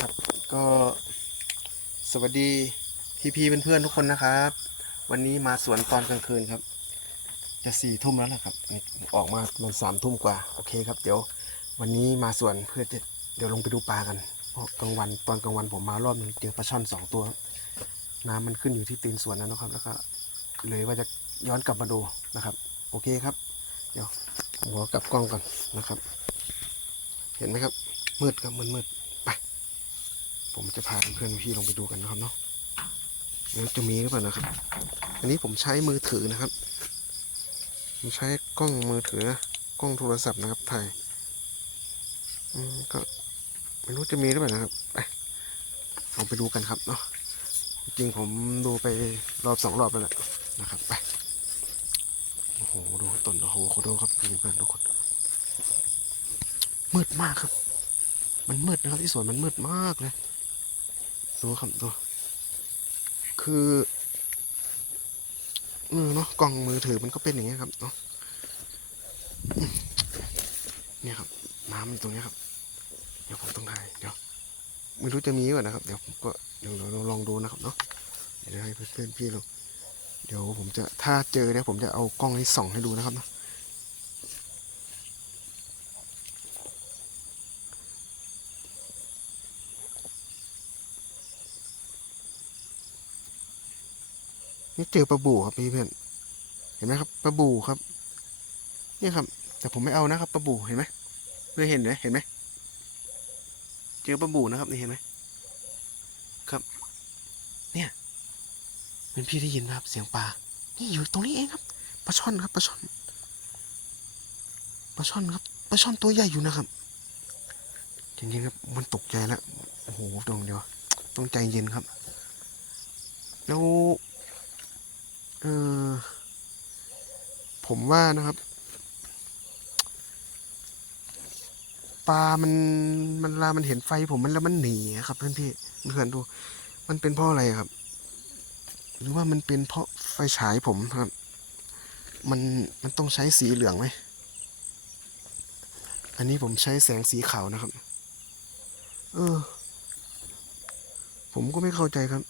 ครับ ก็สวัสดีพี่พี่เพื่อนๆทุกคนนะครับ วันนี้มาสวนตอนกลางคืนครับ จะสี่ทุ่มแล้วนะครับ ออกมามันสามทุ่มกว่า โอเคครับ เดี๋ยววันนี้มาสวนเพื่อจะเดี๋ยวลงไปดูปลากันเพราะกลางวันตอนกลางวันผมมารอบนึงเจอปลาช่อนสองตัว น้ำมันขึ้นอยู่ที่ตีนสวนแล้วนะครับ แล้วก็เลยว่าจะย้อนกลับมาดูนะครับ โอเคครับ เดี๋ยวผมขอกลับกล้องก่อนนะครับ เห็นไหมครับมืดครับมืดมืด ผมจะพาเพื่อนพี่ลงไปดูกันนะครับเนาะแล้วจะมีหรือเปล่านะครับ อันนี้ผมใช้มือถือนะครับผมใช้กล้องมือถือนะกล้องโทรศัพท์นะครับถ่ายก็ไม่รู้จะมีหรือเปล่านะครับไปลองไปดูกันครับเนาะจริงผมดูไปรอบสองรอบแล้วแหละนะครับไปโอ้โหดูต้นโอ้โหขอโทษครับเพื่อนๆทุกคนมืดมากครับ มันมืดนะครับที่สวนมันมืดมากเลย ดูครับดูคือเออเนาะกล้องมือถือมันก็เป็นอย่างเงี้ยครับเนาะเนี่ยครับ น้ำมันตรงเนี้ยครับ เดี๋ยวผมต้องถ่ายเดี๋ยวไม่รู้จะมีก่อนนะครับ เดี๋ยวผมก็เดี๋ยวเราลองดูนะครับเนาะเดี๋ยวให้เพื่อนๆพี่ลองเดี๋ยวผมจะถ้าเจอเนี่ยผมจะเอากล้องนี้ส่องให้ดูนะครับเนาะ นี่เจอปลาบู่ครับพี่เพื่อนเห็นไหมครับปลาบู่ครับนี่ครับ แต่ผมไม่เอานะครับปลาบู่เห็นไหมเพื่อเห็นไหมเห็นไหมเจอปลาบู่นะครับนี่เห็นไหมครับ เนี่ยเป็นพี่ได้ยินไหมครับ เสียงปลานี่อยู่ตรงนี้เองครับปลาช่อนครับปลาช่อนปลาช่อนครับปลาช่อนตัวใหญ่อยู่นะครับจริงๆครับมันตกใจแล้วโอ้โหตรงเดียวต้องใจเย็นครับ แล้ว ผมว่านะครับ ปลามันมันลามันเห็นไฟ ผมมันแล้วมันหนีครับเพื่อนพี่เพื่อนดู มันเป็นเพราะอะไรครับ หรือว่ามันเป็นเพราะไฟฉายผมครับ มันมันต้องใช้สีเหลืองไหมอันนี้ผมใช้แสงสีขาวนะครับ เออ ผมก็ไม่เข้าใจครับ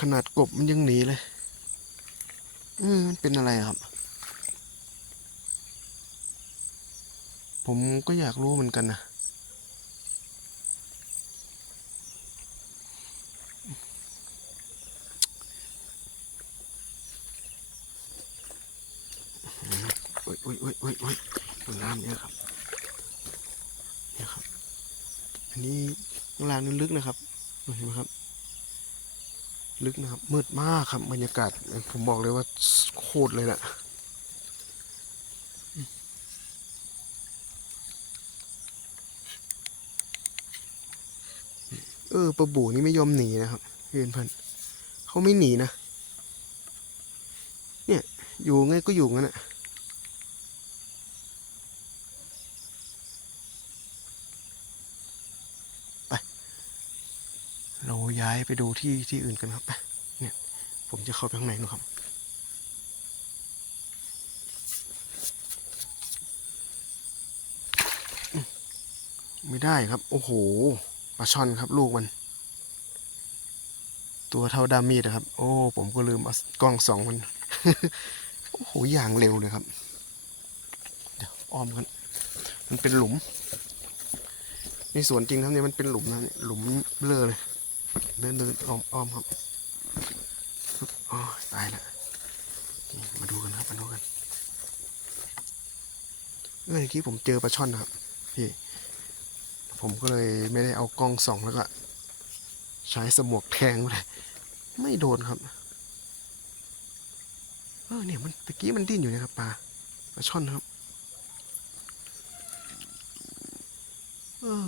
ขนาดกบมันยังหนีเลย อืมมันเป็นอะไรครับ ผมก็อยากรู้เหมือนกันนะอุ้ยอุ้ยอุ้ยอุ้ยอุ้ยดูน้ำเนี่ยครับ เนี่ยครับ อันนี้ข้างล่างนี่ลึกนะครับ เห็นไหมครับ ลึกนะครับ มืดมากครับบรรยากาศ ผมบอกเลยว่าโคตรเลยแหละเออปลาบูนี่ไม่ยอมหนีนะครับเพื่อนเพื่อนเขาไม่หนีนะ เนี่ย อยู่ไงก็อยู่งั้นแหละไป เราย้าย ไปดูที่ที่อื่นกันครับไปผมจะเข้าไปข้างในนะครับไม่ได้ครับ โอ้โหปลาช่อนครับ ลูกมัน ตัวเท่าดามีดนะครับ โอ้ ผมก็ลืมเอากล้องสองมันโอ้โหอย่างเร็วเลยครับ เดี๋ยวอ้อมกันมันเป็นหลุมในสวนจริงครับเนี่ยมันเป็นหลุมนะเนี่ยหลุมเบลอเลย เดินเดินอ้อมอ้อมครับโอ้ยตายละมาดูกันครับมาดูกันเมื่อกี้ผมเจอปลาช่อนนะครับพี่ผมก็เลยไม่ได้เอากล้องส่องแล้วก็ใช้สมวกแทงไปเลยไม่โดนครับเออเนี่ยมันตะกี้มันดิ้นอยู่นะครับปลาปลาช่อนครับ เออ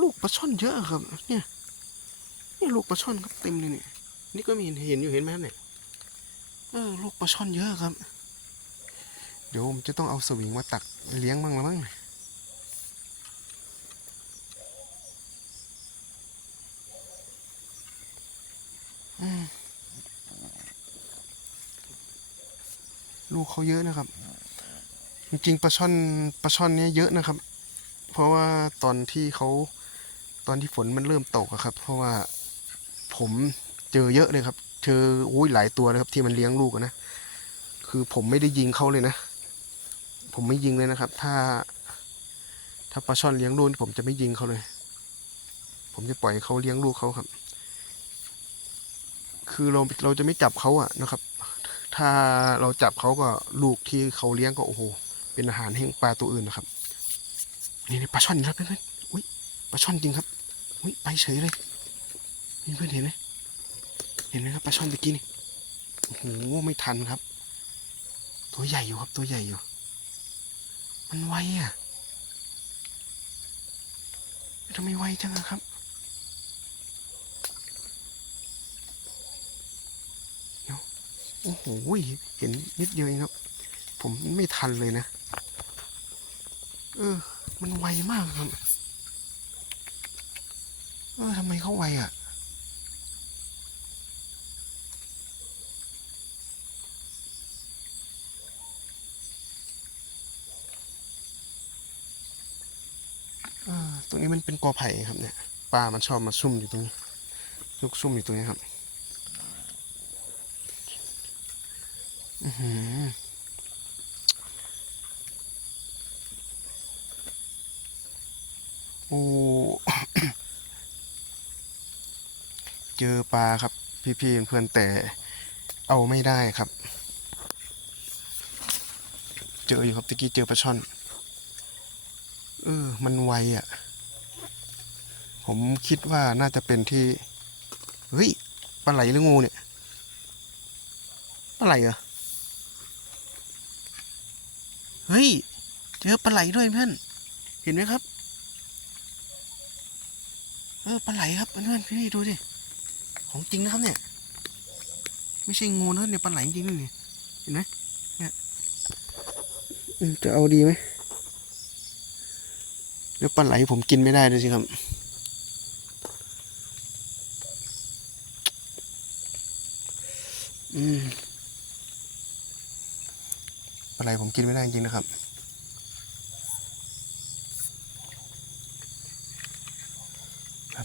ลูกปลา ช่อนเยอะครับ เนี่ยนี่ลูกปลาช่อนครับเต็มเลยเนี่ย นี่ก็มีเห็นเห็นอยู่เห็นไหมครับเนี่ยเออลูกปลาช่อนเยอะครับ เดี๋ยวผมจะต้องเอาสวิงมาตักเลี้ยงบ้างละมั้งลูกเขาเยอะนะครับ จริงๆปลาช่อนปลาช่อนเนี้ยเยอะนะครับ เพราะว่าตอนที่เขา ตอนที่ฝนมันเริ่มตกอะครับ เพราะว่าผมเจอเยอะเลยครับ เจออุ้ยหลายตัวเลยครับ ที่มันเลี้ยงลูกนะคือผมไม่ได้ยิงเขาเลยนะ ผมไม่ยิงเลยนะครับ ถ้า ถ้าปลาช่อนเลี้ยงลูกผมจะไม่ยิงเขาเลย ผมจะปล่อยเขาเลี้ยงลูกเขาครับ คือเราเราจะไม่จับเขาอะนะครับ ถ้าเราจับเขาก็ลูกที่เขาเลี้ยงก็โอ้โหเป็นอาหารให้ปลาตัวอื่นนะครับนี่นี่ปลาช่อนครับเพื่อนๆอุ้ยปลาช่อนจริงครับ อุ้ยไปเฉยเลยนี่เพื่อนเห็นไหมเห็นไหมครับปลาช่อนตะกี้นี่โอ้โหไม่ทันครับ ตัวใหญ่อยู่ครับตัวใหญ่อยู่ มันไวอะทำไมไวจังอะครับเดี๋ยวโอ้โหเห็นนิดเดียวเองครับ ผมไม่ทันเลยนะ เออ มันไวมากครับ เออทำไมเขาไวอะ ตรงนี้มันเป็นกอไผ่ครับเนี่ยปลามันชอบมาซุ่มอยู่ตรงนี้ลูกซุ่มอยู่ตรงนี้ครับ อือหือ เจอ ปลาครับ พี่ๆเพื่อนแต่เอาไม่ได้ครับ เจออยู่ครับตะกี้เจอปลาช่อนเออมันไวอะ ผมคิดว่าน่าจะเป็นที่เฮ้ยปลาไหลหรืองูเนี่ยปลาไหลเหรอเฮ้ยเจอปลาไหลด้วยเพื่อนเห็นไหมครับ เออปลาไหลครับเพื่อนพี่ดูดิ ของจริงนะครับเนี่ย ไม่ใช่งูนะเนี่ยปลาไหลจริงนี่เห็นไหมเนี่ยจะเอาดีไหมแล้วปลาไหลผมกินไม่ได้ด้วยสิครับอืมปลาไหลผมกินไม่ได้จริงนะครับ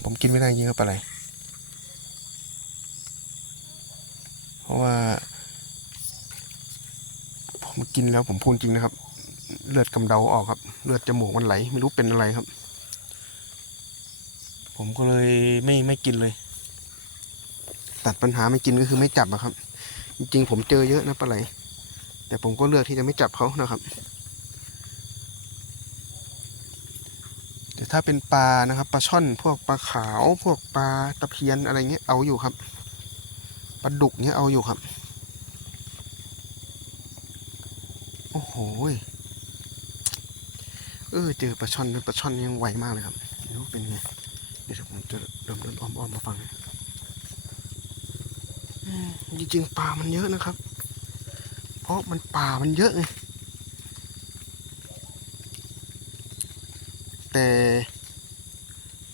ผมกินไม่ได้จริงครับปลาไหล เพ ราะว่า ผมกินแล้วผมพูดจริงนะครับ เลือดกำเดาออกครับ เลือดจมูกมันไหล ไม่รู้เป็นอะไรครับ ผมก็เลยไม่ไม่กินเลย ตัดปัญหาไม่กินก็คือไม่จับอะครับ จริงๆ ผมเจอเยอะนะปลาไหล แต่ผมก็เลือกที่จะไม่จับเขานะครับแต่ถ้าเป็นปลานะครับปลาช่อน พวกปลาขาว พวกปลาตะเพียนอะไรเงี้ยเอาอยู่ครับ ปลาดุกเนี้ยเอาอยู่ครับ โอ้โหเออเจอปลาช่อนปลาช่อนยังไวมากเลยครับไม่รู้เป็นไงเดี๋ยวผมจะเดินเดินอ้อมๆมาฟังอืมจริงๆปลามันเยอะนะครับ เพราะมันป่ามันเยอะไงแต่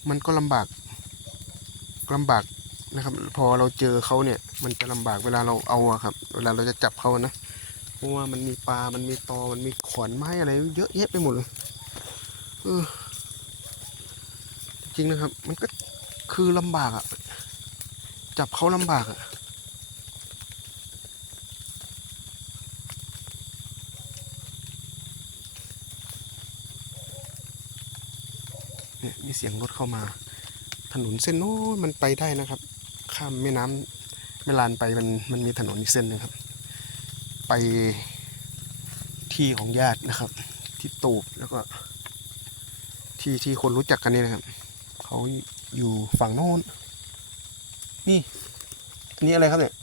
มันก็ลำบากลำบาก นะครับ พอเราเจอเขาเนี่ย มันจะลำบากเวลาเราเอาอะครับ เวลาเราจะจับเขานะเพราะว่ามันมีปลา มันมีตอ มันมีขอนไม้อะไร เยอะแยะไปหมดเลยเออจริงนะครับ มันก็คือลำบากอะจับเขาลำบากอะเนี่ยมีเสียงรถเข้ามา ถนนเส้นโน้นมันไปได้นะครับ ข้ามแม่น้ำแม่ลานไปมันมันมีถนนอีกเส้นหนึงครับ ไปที่ของญาตินะครับ ที่ตูบแล้วก็ที่ที่คนรู้จักกันนี่นะครับ เขาอยู่ฝั่งโน้น นี่ นี่อะไรครับเนี่ย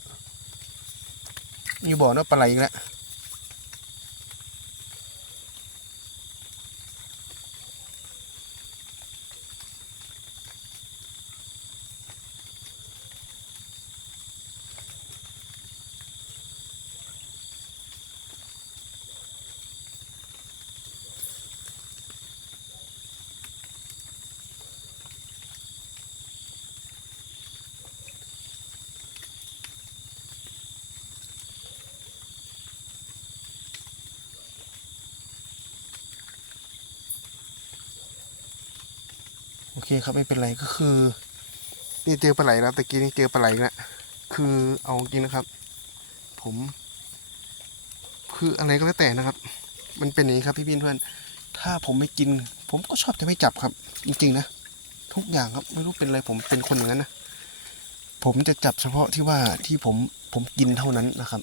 อยู่บ่อเนอะปลาไหลอีกแล้ว เคครับไม่เป็นไรก็คือ นี่เจอปลาไหลแล้วตะกี้นี่เจอปลาไหลอีกแล้วคือเอาจริงนะครับ ผม คืออะไรก็แล้วแต่นะครับ มันเป็นอย่างนี้ครับพี่พี่เพื่อนถ้าผมไม่กิน ผมก็ชอบจะไม่จับครับ จริงๆนะทุกอย่างครับไม่รู้เป็นอะไรผมเป็นคนอย่างนั้นนะผมจะจับเฉพาะที่ว่าที่ผมผมกินเท่านั้นนะครับ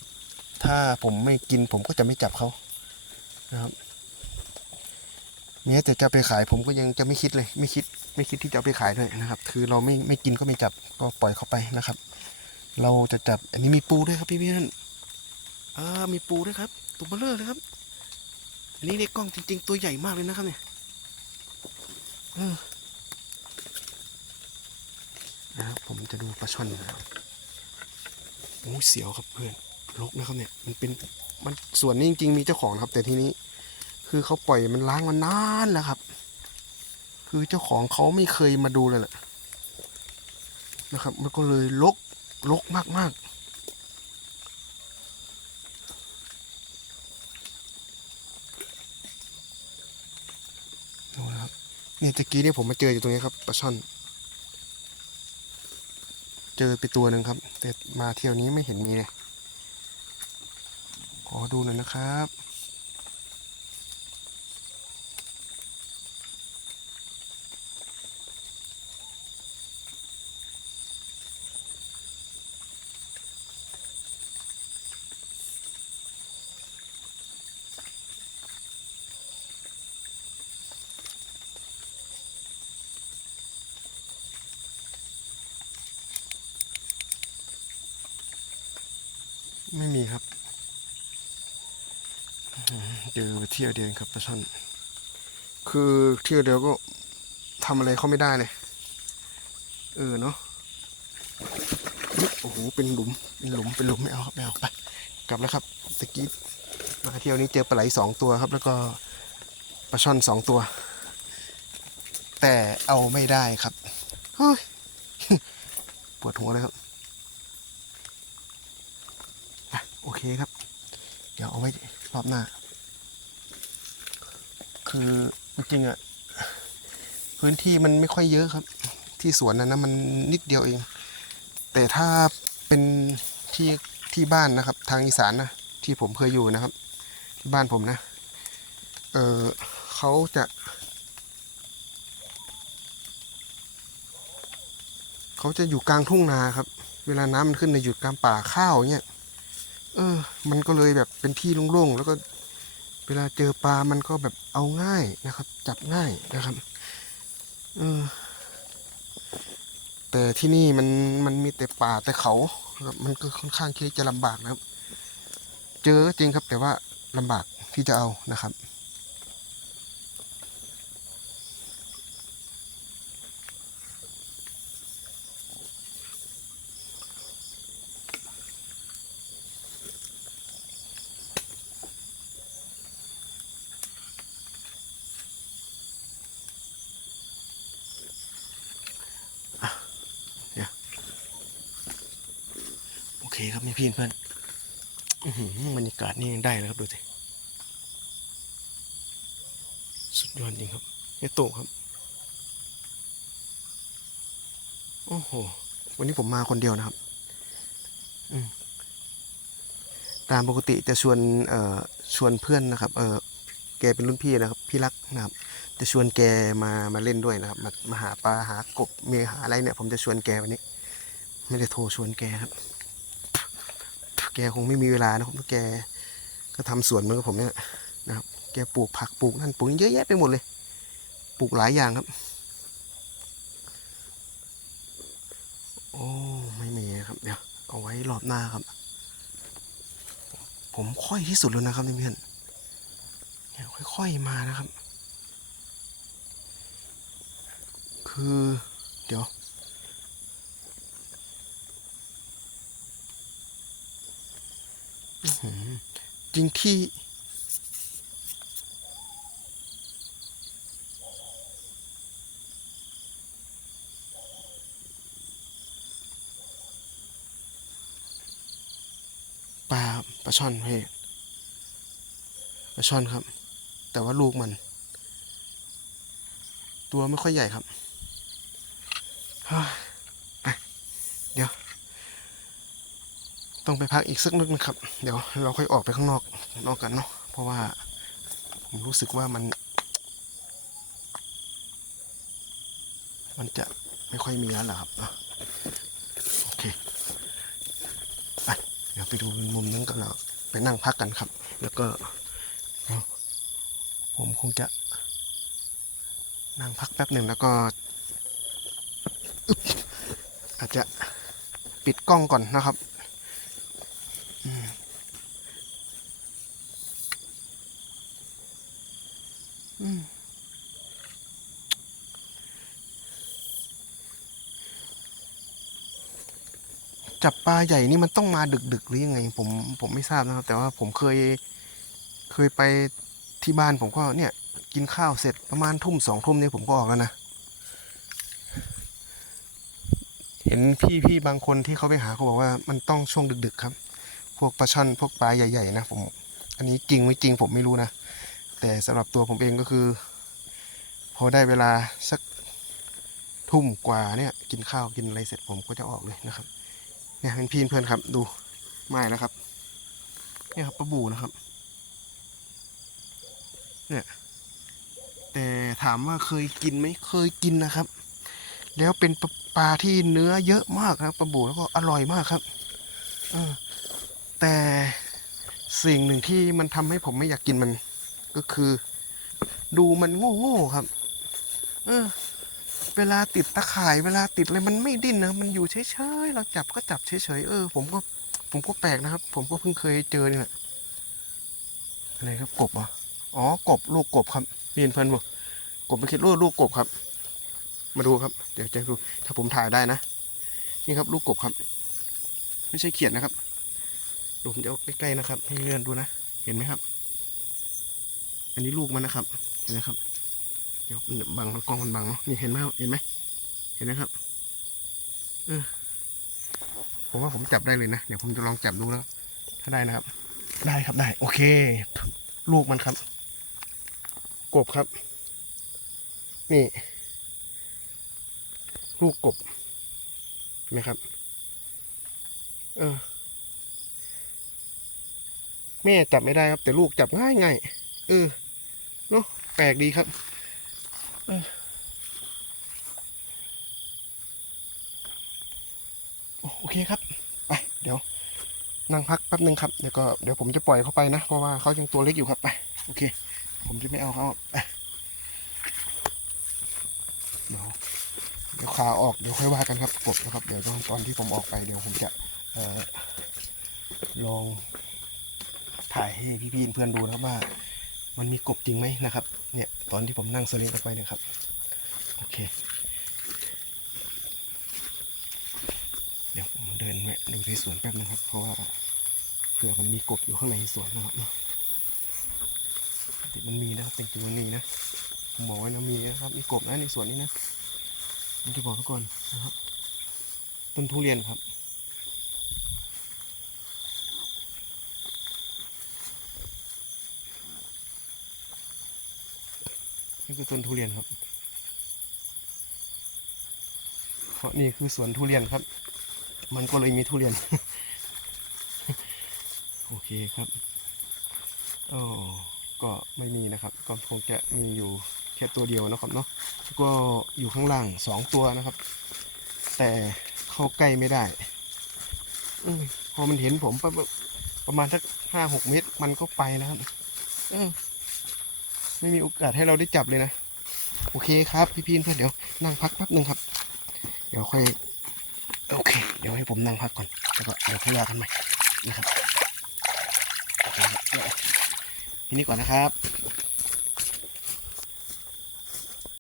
ถ้าผมไม่กินผมก็จะไม่จับเขานะครับแม้แต่จะไปขายผมก็ยังจะไม่คิดเลย ไม่คิด ไม่คิดที่จะเอาไปขายด้วยนะครับ คือเราไม่ไม่กินก็ไม่จับก็ปล่อยเขาไปนะครับ เราจะจับอันนี้มีปูด้วยครับพี่พี่นั่นอ่ามีปูด้วยครับตัวเบลเลอร์เลยครับ อันนี้ในกล้องจริง ๆ ตัวใหญ่มากเลยนะครับเนี่ยออนะครับผมจะดูปลาช่อนนะครับโอ้เสียวครับเพื่อนลกนะครับเนี่ยมันเป็นมันส่วนนี้จริง ๆ มีเจ้าของครับ แต่ทีนี้ คือเขาปล่อยมันล้างมานานแล้วครับ คือเจ้าของเขาไม่เคยมาดูเลยแหละนะครับ มันก็เลยลกลกมากๆดูนะครับนี่ตะกี้เนี่ยผมมาเจออยู่ตรงนี้ครับปลาช่อนเจอไปตัวหนึ่งครับ แต่มาเที่ยวนี้ไม่เห็นมีเลยขอดูหน่อยนะครับ ไม่มีครับเจอไปเที่ยวเดียวครับปลาช่อน คือเที่ยวเดียวก็ทำอะไรเขาไม่ได้เลย เออเนาะโอ้โหเป็นหลุมเป็นหลุมเป็นหลุมไม่เอาไม่เอาไปกลับแล้วครับตะกี้มาเที่ยวนี้เจอปลาไหลสองตัวครับ แล้วก็ปลาช่อนสองตัว แต่เอาไม่ได้ครับเฮ้ยปวดหัวเลยครับ อะโอเคครับ เดี๋ยวเอาไว้รอบหน้า คือจริงๆอะพื้นที่มันไม่ค่อยเยอะครับ ที่สวนนะนะมันนิดเดียวเอง แต่ถ้าเป็นที่ที่บ้านนะครับ ทางอีสานนะที่ผมเคยอยู่นะครับ ที่บ้านผมนะ เออเขาจะเขาจะอยู่กลางทุ่งนาครับ เวลาน้ำมันขึ้นในหยุดกลางป่าข้าวเงี้ย เออ มันก็เลยแบบเป็นที่โล่งๆแล้วก็เวลาเจอปลา มันก็แบบเอาง่ายนะครับ จับง่ายนะครับเออแต่ที่นี่มันมันมีแต่ป่าแต่เขาครับมันก็ค่อนข้างที่จะลำบากนะครับ เจอจริงครับแต่ว่าลำบากที่จะเอานะครับ คครับนี่พี่เพื่อนอือหือบรรยากาศนี่ยังได้เลยครับดูสิสุดยอดจริงครับเอโตครับ โอ้โห วันนี้ผมมาคนเดียวนะครับตามปกติจะชวนชวนเพื่อนนะครับเออแกเป็นรุ่นพี่นะครับ พี่รักนะครับ จะชวนแกมามาเล่นด้วยนะครับ มามาหาปลาหากบเมหาอะไรเนี่ย ผมจะชวนแกวันนี้ ไม่ได้โทรชวนแกครับ แกคงไม่มีเวลานะครับแกก็ทำสวนเหมือนกับผมเนี่ยนะครับ แกปลูกผักปลูกนั่นปลูกเยอะแยะไปหมดเลย ปลูกหลายอย่างครับ โอ้ไม่มีครับเดี๋ยวเอาไว้รอบหน้าครับ ผมค่อยที่สุดแล้วนะครับเพื่อนเนี่ยค่อยๆมานะครับ คือเดี๋ยว จริงที่ ปลาปลาช่อนเพี่ปลาช่อนครับ แต่ว่าลูกมัน ตัวไม่ค่อยใหญ่ครับไปเดี๋ยว ต้องไปพักอีกสักนิดนะครับ เดี๋ยวเราค่อยออกไปข้างนอกนอกกันเนาะเพราะว่าผมรู้สึกว่ามัน มันจะไม่ค่อยมีแล้วล่ะครับโอเคไปเดี๋ยวไปดูมุมนั้นกันแล้วไปนั่งพักกันครับ แล้วก็ผมคงจะ นั่งพักแป๊บหนึ่งแล้วก็อาจจะปิดกล้องก่อนนะครับ จับปลาใหญ่นี่มันต้องมาดึกๆหรือยังไง ผมผมไม่ทราบนะครับ แต่ว่าผมเคยเคยไปที่บ้านผมก็เนี่ย กินข้าวเสร็จประมาณทุ่มสองทุ่มเนี่ยผมก็ออกแล้วนะ เห็นพี่พี่บางคนที่เขาไปหาเขาบอกว่ามันต้องช่วงดึก ๆ ครับ พวกปลาช่อนพวกปลาใหญ่ๆนะผม อันนี้จริงไม่จริงผมไม่รู้นะ แต่สำหรับตัวผมเองก็คือ พอได้เวลาสักทุ่มกว่าเนี่ย กินข้าวกินอะไรเสร็จผมก็จะออกเลยนะครับ เนี่ยเป็นพี่เพื่อนครับ ดูไม่แล้วครับ เนี่ยครับปลาบูนะครับ เนี่ยแต่ถามว่าเคยกินไหมเคยกินนะครับ แล้วเป็นปลาปลาที่เนื้อเยอะมากนะครับปลาบูแล้วก็อร่อยมากครับอแต่สิ่งหนึ่งที่มันทำให้ผมไม่อยากกินมัน ก็คือ ดูมันโง่ๆครับ เออ เวลาติดตะข่ายเวลาติดอะไรมันไม่ดิ้นนะมันอยู่เฉยๆเราจับก็จับเฉยๆเออผมก็ผมก็แปลกนะครับ ผมก็เพิ่งเคยเจอเนี่ยอะไรครับกบอะอ๋อกบลูกกบครับเรียนเพื่อนบอกกบไม่คิดลูกลูกกบครับ มาดูครับ เดี๋ยวจะดูถ้าผมถ่ายได้นะ นี่ครับลูกกบครับ ไม่ใช่เขียดนะครับดูผมจะเอาใกล้ๆนะครับ ให้เพื่อนดูนะเห็นไหมครับ อันนี้ลูกมันนะครับเห็นไหมครับ เดี๋ยวมันบังกล้องมันบังเนาะนี่เห็นไหมเห็นไหมเห็นไหมครับเออผมว่าผมจับได้เลยนะ เดี๋ยวผมจะลองจับดูแล้วถ้าได้นะครับ ได้ครับได้ โอเค ลูกมันครับ กบครับ นี่ ลูกกบเห็นไหมครับ เออแม่จับไม่ได้ครับ แต่ลูกจับง่ายง่ายเออเนาะแปลกดีครับ โอเคครับไปเดี๋ยวนั่งพักแป๊บนึงครับเดี๋ยวก็เดี๋ยวผมจะปล่อยเขาไปนะ เพราะว่าเขายังตัวเล็กอยู่ครับไปโอเค ผมจะไม่เอาเขาไปเดี๋ยวเดี๋ยวขาออกเดี๋ยวค่อยว่ากันครับกบนะครับเดี๋ยวตอนตอนที่ผมออกไปเดี๋ยวผมจะเอ่อลองถ่ายให้พี่ๆเพื่อนดูนะครับว่า มันมีกบจริงไหมนะครับ เนี่ยตอนที่ผมนั่งสลิงออกไปนี่ยครับ โอเค เดี๋ยวผมเดินแวะดูที่สวนแป๊บนึงครับ เพราะว่าเผื่อมันมีกบอยู่ข้างในสวนนะครับเนาะปกติมันมีนะครับจริงๆมันมีนะ ผมบอกไว้นะมีนะครับ มีกบนะในสวนนี้นะผมจะบอกทุกคนนะครับ ต้นทุเรียนครับ คือต้นทุเรียนครับ เพราะนี่คือสวนทุเรียนครับ มันก็เลยมีทุเรียน โอเคครับอ๋อก็ไม่มีนะครับ ก็คงจะมีอยู่แค่ตัวเดียวนะครับเนาะแล้วก็อยู่ข้างล่างสองตัวนะครับ แต่เข้าใกล้ไม่ได้อมพอมันเห็นผมประมาณประมาณสักห้าหกเมตร มันก็ไปแล้วครับ เออ ไม่มีโอกาสให้เราได้จับเลยนะ โอเคครับพี่พีนเพื่อนเดี๋ยวนั่งพักแป๊บหนึ่งครับ เดี๋ยวค่อยโอเค เดี๋ยวให้ผมนั่งพักก่อนแล้วก็เดี๋ยวค่อยว่ากันใหม่นะครับโอเคครับทีนี้ก่อนนะครับ